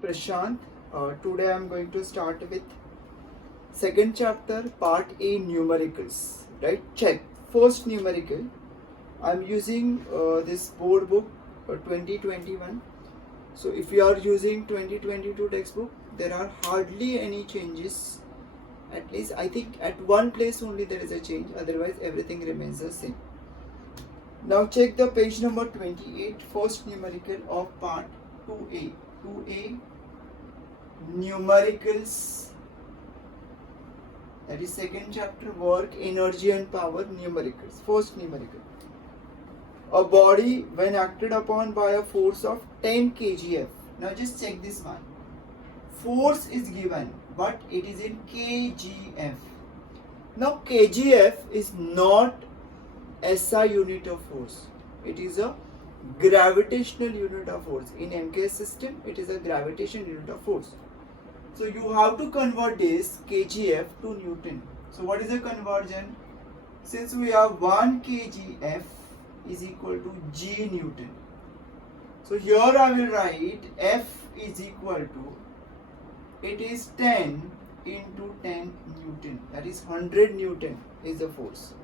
Prashant. Today I am going to start with second chapter, part A, numericals. Right? Check. First numerical. I am using this board book 2021. So if you are using 2022 textbook, there are hardly any changes. At least I think at one place only there is a change. Otherwise everything remains the same. Now check the page number 28, first numerical of part 2A. 2A, numericals. That is second chapter, work, energy and power, numericals. First numerical. A body when acted upon by a force of 10 kgf. Now just check this one. Force is given, but it is in kgf. Now kgf is not SI unit of force. It is a gravitational unit of force. In MKS system, it is a gravitation unit of force. So you have to convert this kgf to Newton. So what is the conversion? Since we have 1 kgf is equal to G Newton. So here I will write F is equal to, it is 10 into 10 Newton. That is 100 Newton is the force.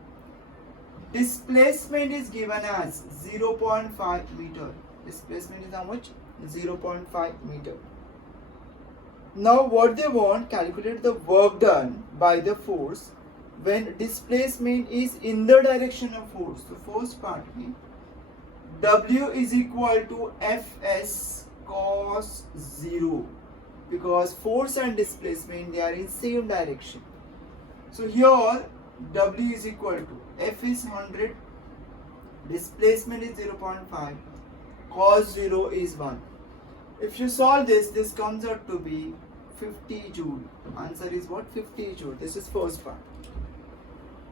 Displacement is given as 0.5 meter. Displacement is how much? 0.5 meter. Now what they want, calculate the work done by the force when displacement is in the direction of force. So first part means W is equal to Fs cos 0, because force and displacement, they are in same direction. So here W is equal to, F is 100, displacement is 0.5, cos 0 is 1. If you solve this, this comes out to be 50 joule. Answer is what? 50 joule. This is first part.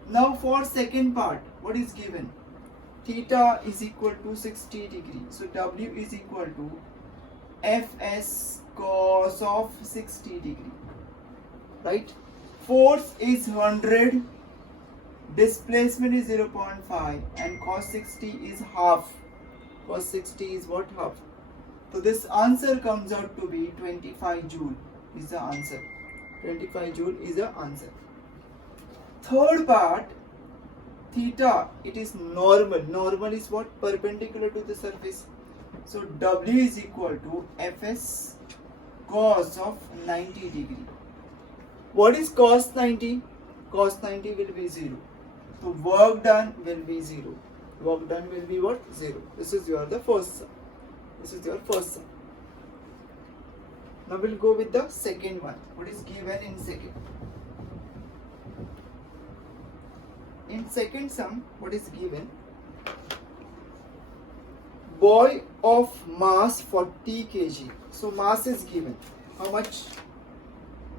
Now for second part, what is given? Theta is equal to 60 degree. So W is equal to Fs cos of 60 degree. Right? Force is 100. Displacement is 0.5 and cos 60 is half. Cos 60 is what? Half. So this answer comes out to be 25 joule is the answer. 25 joule is the answer. Third part, theta, it is normal. Normal is what? Perpendicular to the surface. So W is equal to Fs cos of 90 degree. What is cos 90? Cos 90 will be 0. So work done will be 0. Work done will be what? 0. This is your the first sum. This is your first sum. Now we'll go with the second one. What is given in second? In second sum, what is given? Boy of mass 40 kg. So mass is given. How much?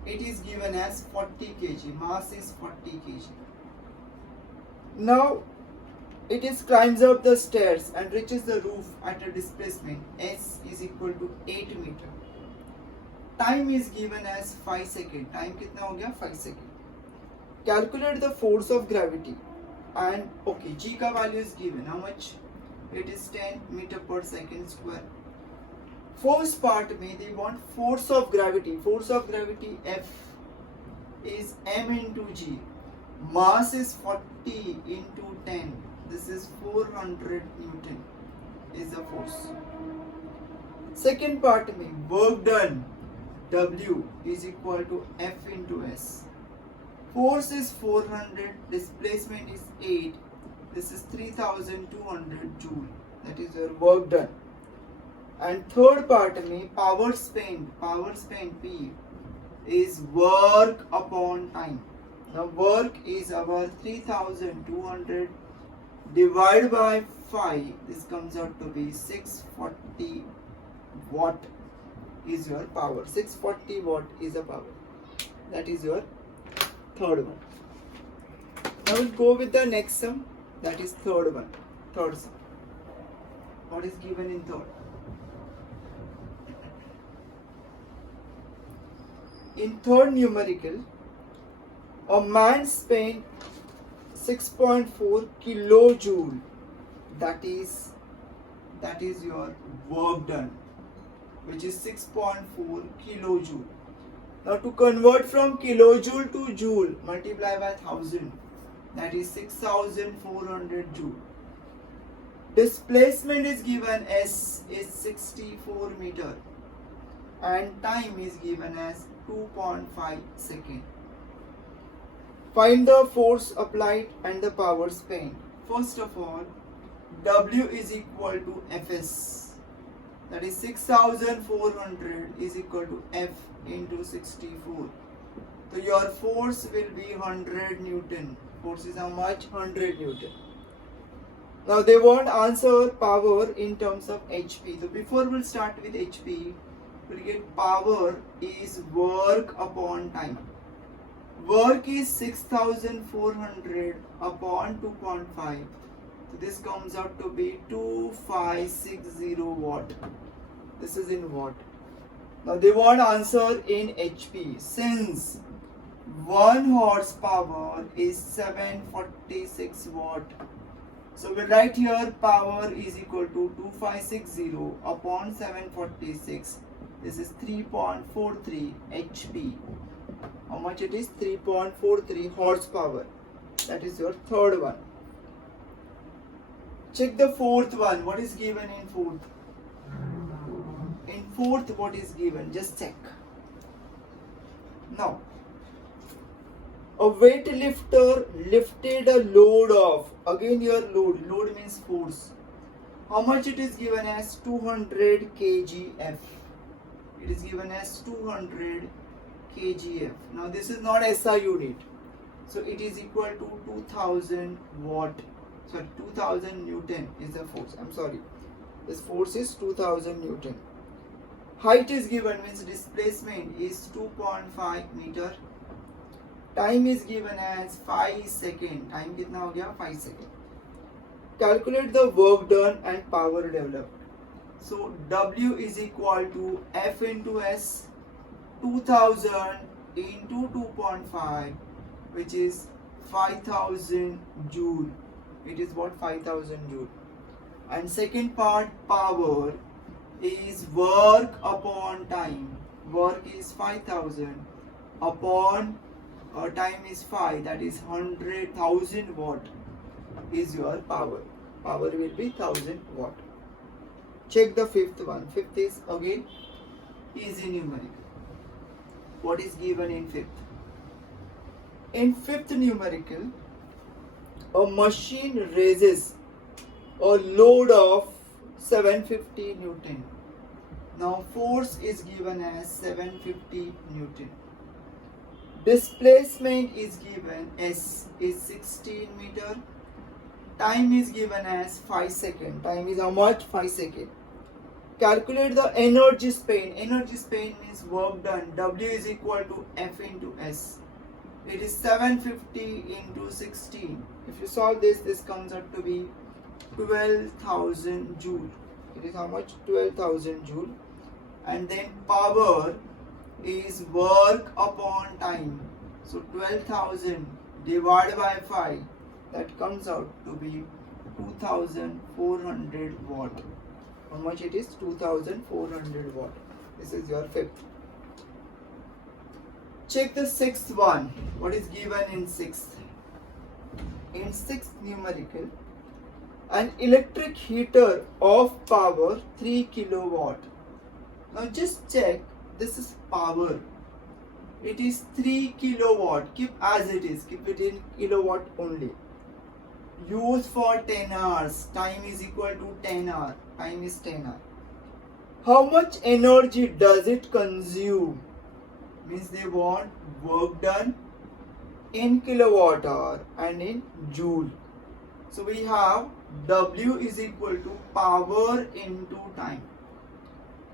It is given as 40 kg. Mass is 40 kg. Now it is climbs up the stairs and reaches the roof at a displacement S is equal to 8 meter. Time is given as 5 seconds. Time कितना हो गया? 5 seconds. Calculate the force of gravity and okay, G का value is given. How much? It is 10 meter per second square. First part में they want force of gravity. Force of gravity F is m into G. Mass is 40 into 10. This is 400 Newton is the force. Second part में work done W is equal to F into S. Force is 400, displacement is 8. This is 3200 joule. That is your work done. And third part में power spent P is work upon time. Now work is our 3200 divided by 5. This comes out to be 640 watt is your power. 640 watt is the power. That is your third one. Now we'll go with the next sum. That is third one. Third sum. What is given in third? In third numerical, a man spent 6.4 kilojoule. That is your work done. which is 6.4 kilojoule. Now to convert from kilojoule to joule, multiply by 1000, that is 6400 joule. Displacement is given S is 64 meter and time is given as 2.5 second. Find the force applied and the power spent. First of all, W is equal to Fs, that is 6400 is equal to F into 64. So your force will be 100 Newton. Force is how much? 100 Newton. Now they want answer power in terms of HP. So before we'll start with HP, we'll get power is work upon time. Work is 6400 upon 2.5. So this comes out to be 2560 watt. This is in watt. Now they want answer in HP. Since 1 horsepower is 746 watt. So we'll write here power is equal to 2560 upon 746. This is 3.43 HP. How much it is? 3.43 horsepower. That is your third one. Check the fourth one. What is given in fourth? In fourth, what is given? Just check. Now, a weightlifter lifted a load of, again your load means force. How much it is given as? 200 kgf. It is given as 200 kgf. Now this is not SI unit. So it is equal to 2000 watt. Sorry, 2000 Newton is the force. I'm sorry. This force is 2000 Newton. Height is given, means displacement is 2.5 meter. Time is given as 5 seconds. Time कितना हो गया? 5 seconds. Calculate the work done and power developed. So W is equal to F into S, 2000 into 2.5, which is 5000 joule. It is what? 5000 joule. And second part, power is work upon time. Work is 5000 upon time is 5, that is 100,000 watt is your power. Power will be 1000 watt. Check the fifth one. Fifth is again easy numerical. What is given in fifth? In fifth numerical, a machine raises a load of 750 Newton. Now force is given as 750 Newton. Displacement is given, S is 16 meter. Time is given as 5 seconds. Time is how much? 5 seconds. Calculate the energy spent. Energy spent means work done. W is equal to F into S. It is 750 into 16. If you solve this, this comes out to be 12,000 joule. It is how much? 12,000 joule. And then power is work upon time. So 12,000 divided by 5, that comes out to be 2400 watt. How much it is? 2400 watt. This is your fifth. Check the sixth one. What is given in sixth? In sixth numerical, an electric heater of power 3 kilowatt. Now just check, this is power. It is 3 kilowatt. Keep as it is. Keep it in kilowatt only. Use for 10 hours. Time is equal to 10 hours. Time is 10 hours. How much energy does it consume? Means they want work done in kilowatt hour and in joule. So we have W is equal to power into time.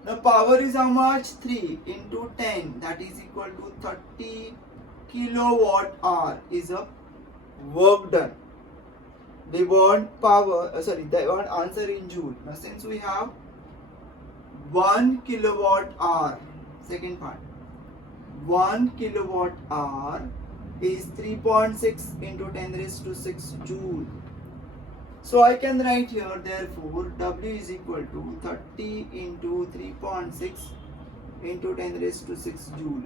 The power is how much? 3 into 10, that is equal to 30 kilowatt hour is a work done. They want power, they want answer in joule. Now since we have 1 kilowatt hour, second part, 1 kilowatt hour is 3.6 into 10 raised to 6 joule. So I can write here, therefore W is equal to 30 into 3.6 into 10 raised to 6 joule.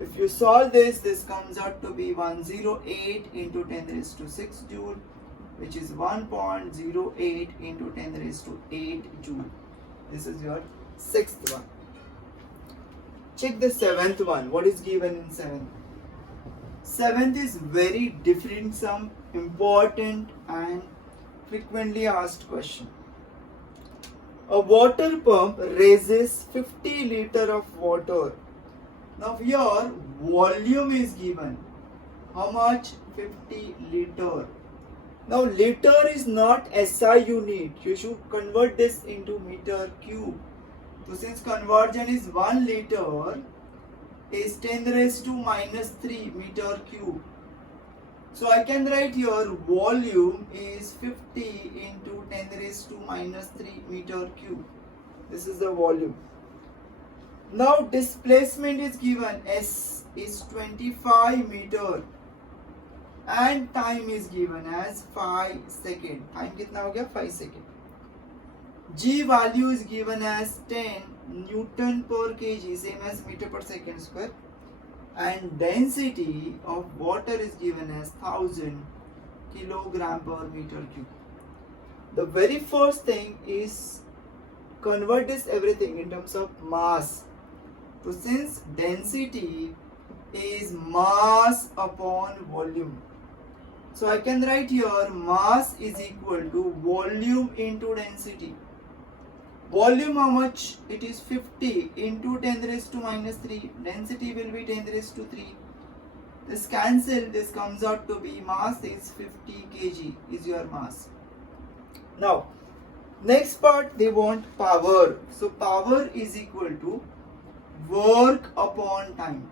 If you solve this, this comes out to be 108 into 10 raised to 6 joule, which is 1.08 into 10 raised to 8 joule. This is your sixth one. Check the seventh one. What is given in seventh? Seventh is very different, some important and frequently asked question. A water pump raises 50 liter of water. Now here volume is given. How much? 50 liter. Now liter is not SI unit. You should convert this into meter cube. So since conversion is 1 liter is 10 raised to minus 3 meter cube. So I can write here volume is 50 into 10 raised to minus 3 meter cube. This is the volume. Now displacement is given, S is 25 meter and time is given as 5 second. Time कितना हो गया? 5 second. G value is given as 10 Newton per kg, same as meter per second square. And density of water is given as 1000 kilogram per meter cube. The very first thing is convert this everything in terms of mass. So since density is mass upon volume, so I can write here mass is equal to volume into density. Volume how much? It is 50 into 10 raised to minus 3. Density will be 10 raised to 3. This cancel, this comes out to be mass is 50 kg is your mass. Now, next part they want power. So power is equal to work upon time.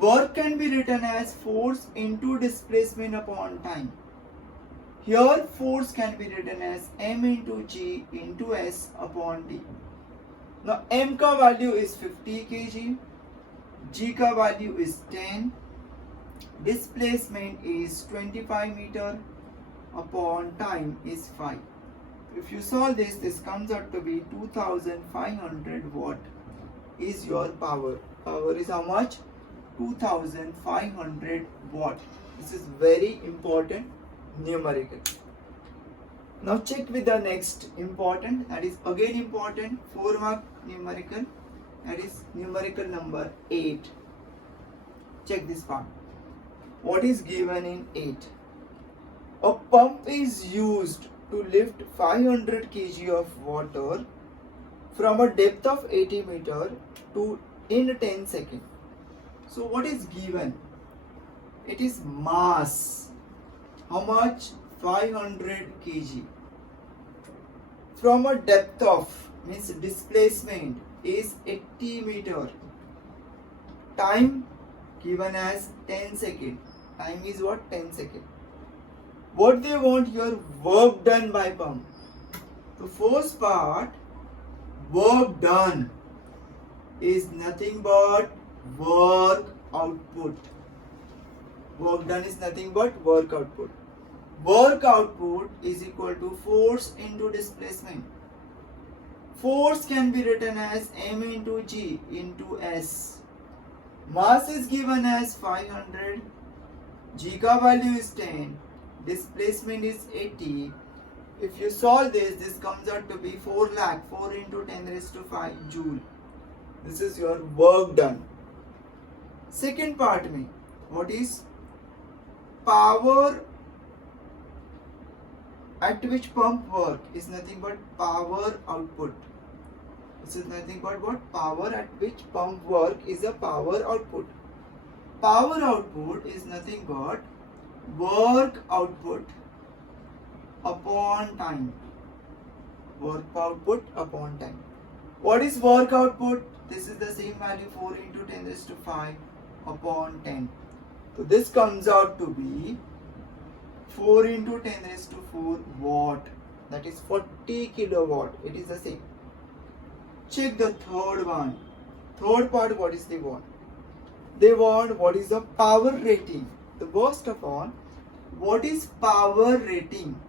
Work can be written as force into displacement upon time. Here force can be written as M into G into S upon D. Now M ka value is 50 kg, G ka value is 10, displacement is 25 meter upon time is 5. If you solve this, this comes out to be 2500 watt is your power. Power is how much? 2500 watt. This is very important numerical. Now check with the next important, that is again important 4 mark numerical, that is numerical number 8. Check this part. What is given in 8? A pump is used to lift 500 kg of water from a depth of 80 meter to in 10 seconds. So what is given? It is mass. How much? 500 kg. From a depth of, means displacement is 80 meter. Time given as 10 seconds. Time is what? 10 seconds. What they want here? Work done by pump. The first part, work done, is nothing but work output. Work done is nothing but work output. Work output is equal to force into displacement. Force can be written as M into G into S. Mass is given as 500. G ka value is 10. Displacement is 80. If you solve this, this comes out to be 4 lakh. 4 into 10 raised to 5 joule. This is your work done. Second part में, what is power at which pump work is nothing but power output. This is nothing but what? Power at which pump work is a power output. Power output is nothing but work output upon time. Work output upon time. What is work output? This is the same value 4 into 10 raised to 5 upon 10. So this comes out to be 4 into 10 raised to 4 watt. That is 40 kilowatt. It is the same. Check the third one. Third part, what is they want? They want what is the power rating. The first of all, what is power rating?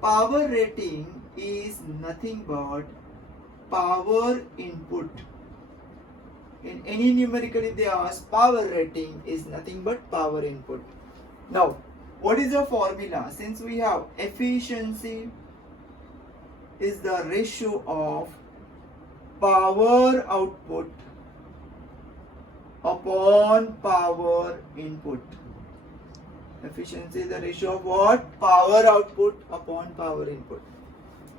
power rating is nothing but power input. In any numerical, if they ask, power rating is nothing but power input. Now, what is the formula? Since we have efficiency is the ratio of power output upon power input. Efficiency is the ratio of what? Power output upon power input.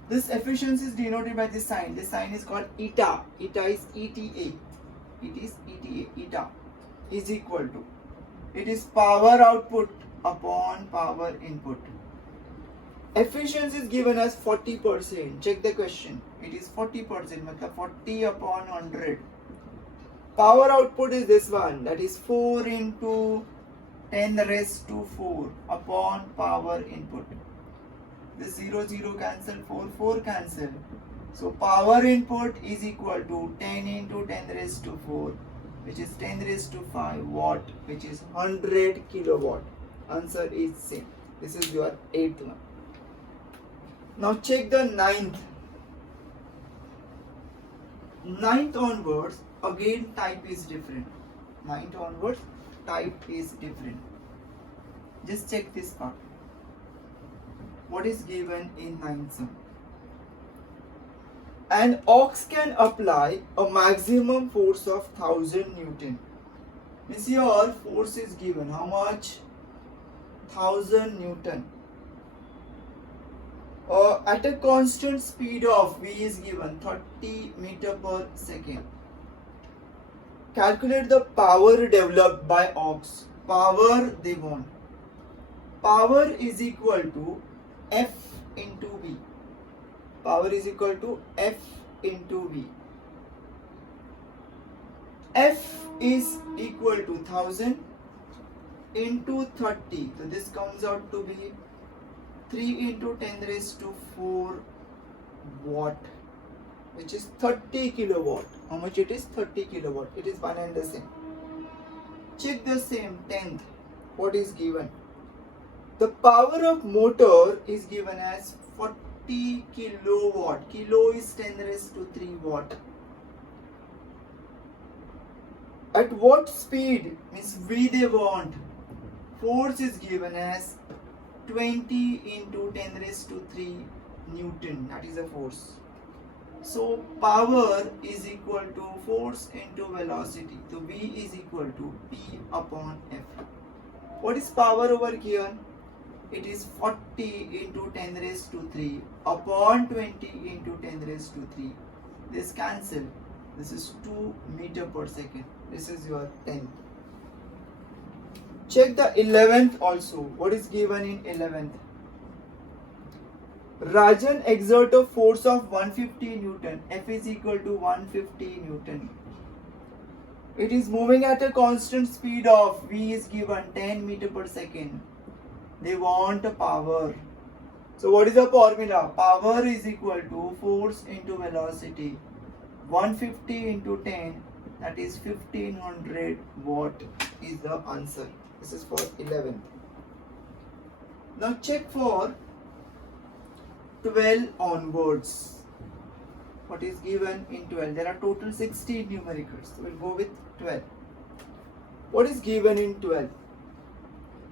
This efficiency is denoted by this sign. This sign is called eta. Eta is ETA. It is ETA. Eta is equal to. It is power output upon power input. Efficiency is given as 40%. Check the question. It is 40%. Matlab 40 upon 100. Power output is this one. That is 4 into 10 raised to 4 upon power input. This 0 0 cancel, 4 4 cancel. So power input is equal to 10 into 10 raised to 4, which is 10 raised to 5 watt, which is 100 kilowatt. Answer is same. This is your 8th one. Now check the 9th. 9th onwards, again type is different. 9th onwards, type is different. Just check this part. What is given in 9th sum? An ox can apply a maximum force of 1000 Newton. Means your force is given. How much? 1000 Newton. At a constant speed of V is given 30 meter per second. Calculate the power developed by ox. Power they want. Power is equal to F into V. Power is equal to F into V. F is equal to 1000 into 30. So this comes out to be 3 into 10 raised to 4 watt, which is 30 kilowatt. How much it is? 30 kilowatt. It is one and the same. Check the same 10th. What is given? The power of motor is given as 40 kilowatt. Kilo is 10 raised to 3 watt. At what speed? Means V they want. Force is given as 20 into 10 raised to 3 Newton. That is a force. So power is equal to force into velocity. So V is equal to P upon F. What is power over here? It is 40 into 10 raised to 3 upon 20 into 10 raised to 3. This cancel. This is 2 meter per second. This is your 10th. Check the 11th also. What is given in 11th? Rajan exert a force of 150 Newton. F is equal to 150 Newton. It is moving at a constant speed of V is given 10 meter per second. They want a power. So what is the formula? Power is equal to force into velocity. 150 into 10, that is 1500 watt is the answer. This is for 11th. Now check for 12 onwards. What is given in 12? There are total 16 numericals. So we'll go with 12. What is given in 12?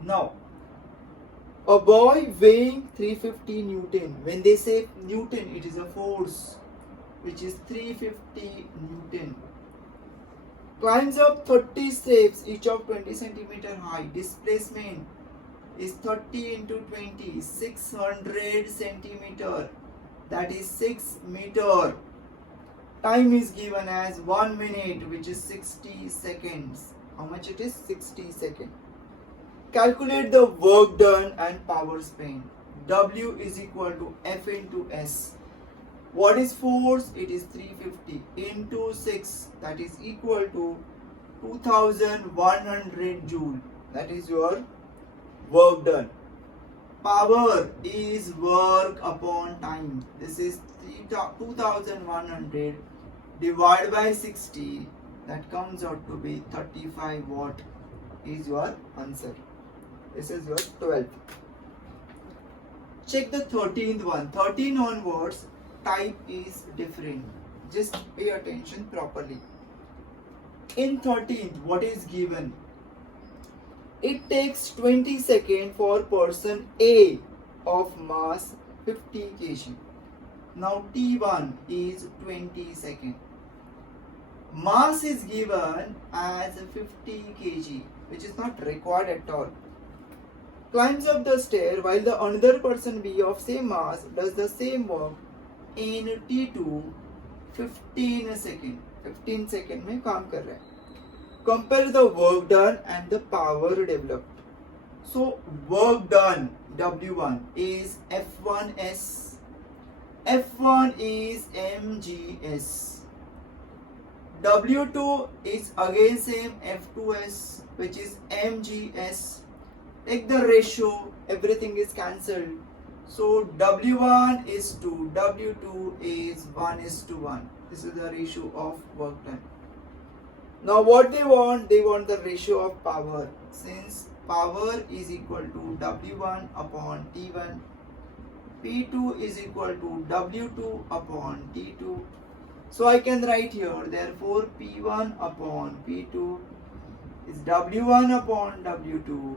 Now, a boy weighing 350 Newton. When they say Newton, it is a force which is 350 Newton. Climbs up 30 steps, each of 20 centimeter high. Displacement is 30 into 20, 600 centimeter. That is 6 meter. Time is given as 1 minute, which is 60 seconds. How much it is? 60 seconds. Calculate the work done and power spent. W is equal to F into S. What is force? It is 350 into 6. That is equal to 2100 joule. That is your work done. Power is work upon time. This is 2100 divided by 60. That comes out to be 35 watt is your answer. This is your 12th. Check the 13th one. 13 onwards, type is different. Just pay attention properly. In 13th, what is given? It takes 20 seconds for person A of mass 50 kg. Now T1 is 20 seconds. Mass is given as 50 kg, which is not required at all. Climbs up the stair while the another person B of same mass does the same work in T2 15 seconds. 15 seconds में काम कर रहा है. Compare the work done and the power developed. So work done W1 is F1S. F1 is mgs. W2 is again same F2s, which is mgs. Take the ratio, everything is cancelled. So W1 is 2, W2 is 1 is to 1. This is the ratio of work done. Now what they want the ratio of power. Since power is equal to W1 upon T1, P2 is equal to W2 upon T2. So I can write here, therefore P1 upon P2 is W1 upon W2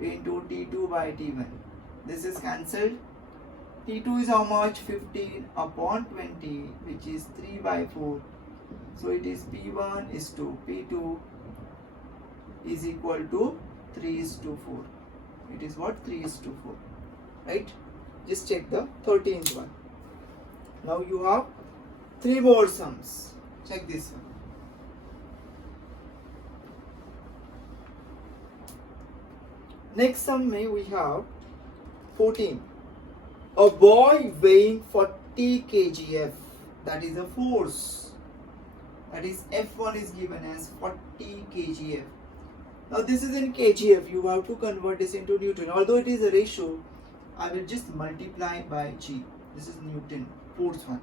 into T2 by T1. This is cancelled. T2 is how much? 15 upon 20, which is 3 by 4. So it is P1 is to P2 is equal to 3 is to 4. It is what? 3 is to 4. Right? Just check the 13th one. Now you have 3 more sums. Check this one. Next sum we have 14. A boy weighing 40 kgf, that is a force. That is F1 is given as 40 kgf. Now this is in kgf, you have to convert this into Newton. Although it is a ratio, I will just multiply by G. This is Newton, force one.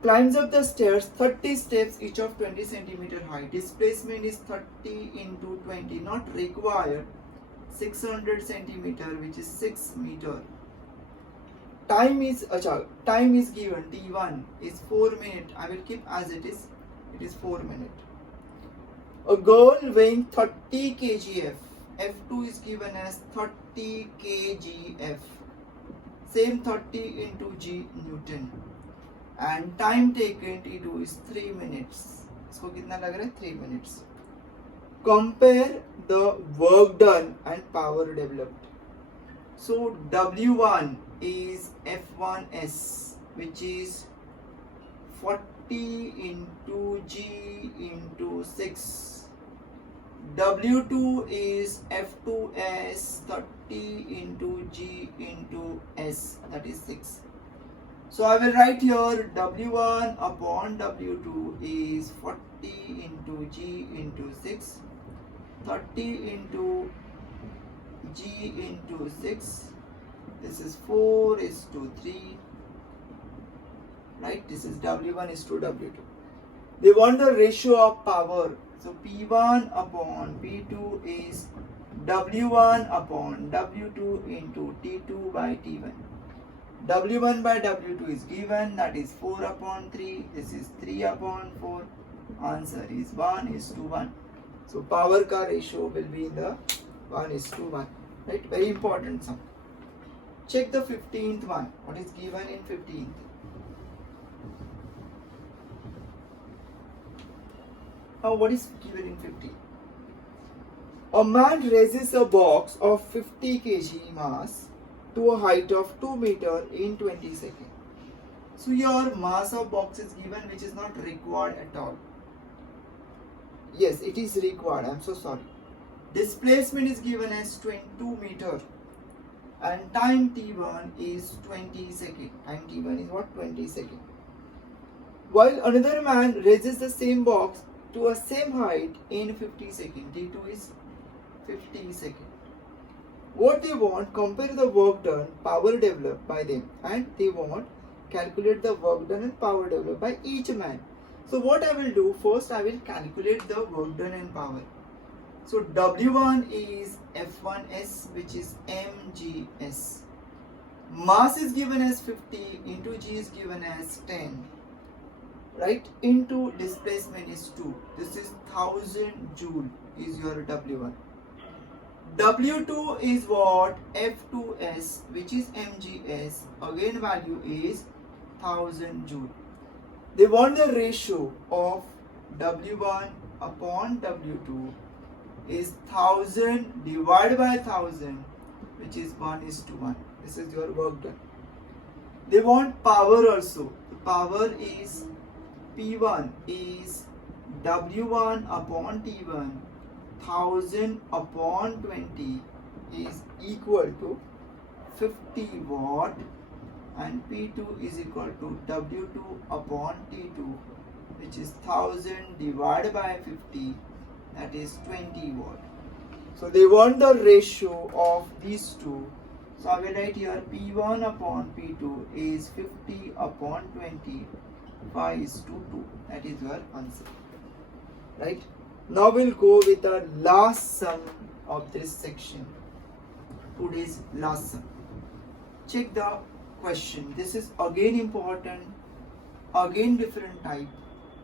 Climbs up the stairs 30 steps each of 20 centimeter high. Displacement is 30 into 20, not required. 600 centimeter, which is 6 meter. Time is given. T1 is 4 minutes. I will keep as it is. It is 4 minutes. A girl weighing 30 kgf. F2 is given as 30 kgf. Same 30 into G Newton. And time taken T2 is 3 minutes. इसको कितना लग रहा है? 3 minutes. Compare the work done and power developed. So W1 is F1S, which is 40 into G into 6. W2 is F2S, 30 into G into S, that is 6. So I will write here W1 upon W2 is 40 into G into 6, 30 into G into 6. This is 4 is to 3. Right? This is W1 is to W2. They want the ratio of power. So P1 upon P2 is W1 upon W2 into T2 by T1. W1 by W2 is given, that is 4 upon 3. This is 3 upon 4. Answer is 1 is to 1. So power ka ratio will be in the 1 is to 1. Right? Very important sum. Check the 15th one. What is given in 15th? Now what is given in 15? A man raises a box of 50 kg mass to a height of 2 meter in 20 seconds. So your mass of box is given, which is not required at all. Yes, it is required. I am so sorry. Displacement is given as 22 meter. And time T1 is 20 seconds. Time T1 is what? 20 seconds. While another man raises the same box to a same height in 50 seconds. T2 is 50 seconds. What they want, compare the work done, power developed by them, and they want calculate the work done and power developed by each man. So what I will do, first I will calculate the work done and power. So W1 is F1s, which is mgs. Mass is given as 50 into g is given as 10, right? Into displacement is 2. This is 1000 joule is your W1. W2 is what? F2s, which is mgs. Again value is 1000 joule. They want the ratio of W1 upon W2 is 1000 divided by 1000, which is 1:1. This is your work done. They want power also. The power is P1 is W1 upon T1, 1000 upon 20 is equal to 50 watt, and P2 is equal to W2 upon T2, which is 1000 divided by 50, that is 20 watt. So they want the ratio of these two. So I will write here P1 upon P2 is 50 upon 20, 5:2. That is your answer. Right? Now we'll go with the last sum of this section. Today's last sum. Check the question. This is again important, again different type,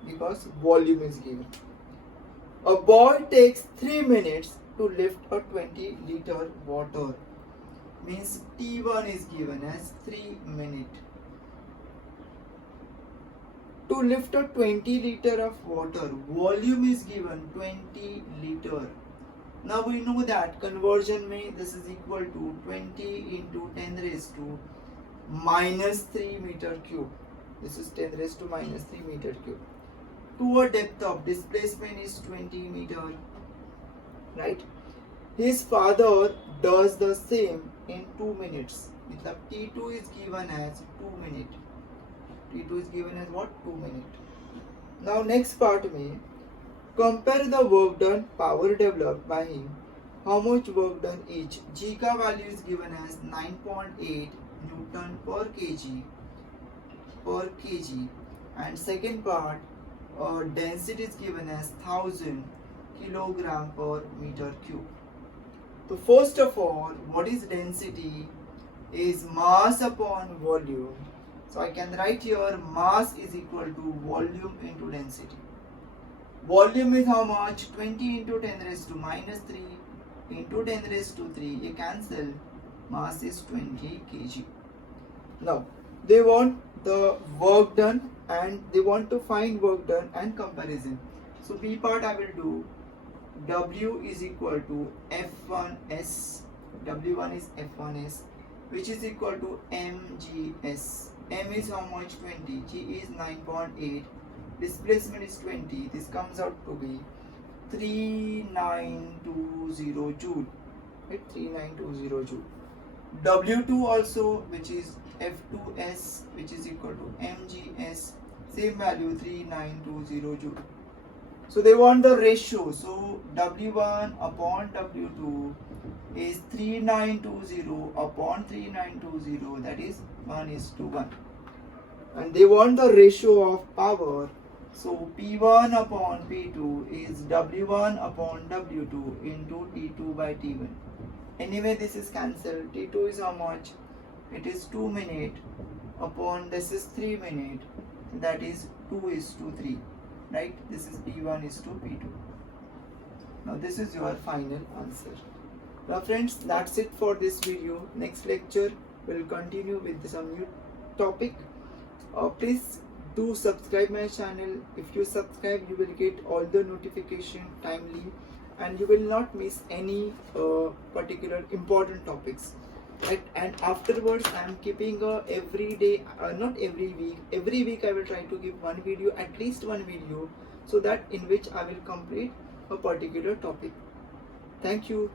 because volume is given. A boy takes 3 minutes to lift a 20-liter water. Means T1 is given as 3 minutes. To lift a 20 liter of water, volume is given 20 liter. Now we know that conversion में this is equal to 20 into 10 raised to minus 3 meter cube. This is 10 raised to minus 3 meter cube. To a depth of displacement is 20 meter. Right? His father does the same in 2 minutes. मतलब T2 is given as 2 minutes. T2 is given as what? 2 minutes. Now next part में compare the work done, power developed by him, how much work done each. G का value is given as 9.8 Newton per kg, and second part density is given as 1000 kilogram per meter cube. So first of all, what is density? Is mass upon volume. So I can write here mass is equal to volume into density. Volume is how much? 20 into 10 raised to minus 3 into 10 raised to 3. You cancel. Mass is 20 kg. Now they want the work done, and they want to find work done and comparison. So B part I will do. W is equal to F1s. W1 is F1s, which is equal to mgs. M is how much? 20. G is 9.8. Displacement is 20. This comes out to be 3920 joule. Right? 3920 joule. W2 also, which is F2s, which is equal to mgs. Same value, 3920 joule. So they want the ratio. So W1 upon W2 is 3920 upon 3920, that is 1:1. And they want the ratio of power. So P1 upon P2 is W1 upon W2 into T2 by T1. Anyway, this is cancelled. T2 is how much? It is 2 minutes upon this is 3 minutes. That is 2:3. Right? This is P1 is to P2. Now this is your final answer. Now friends, that's it for this video. Next lecture will continue with some new topic. Please do subscribe my channel. If you subscribe, you will get all the notification timely, and you will not miss any particular important topics. Right? And afterwards I am keeping every day, not every week. Every week I will try to give one video, at least one video, so that in which I will complete a particular topic. Thank you.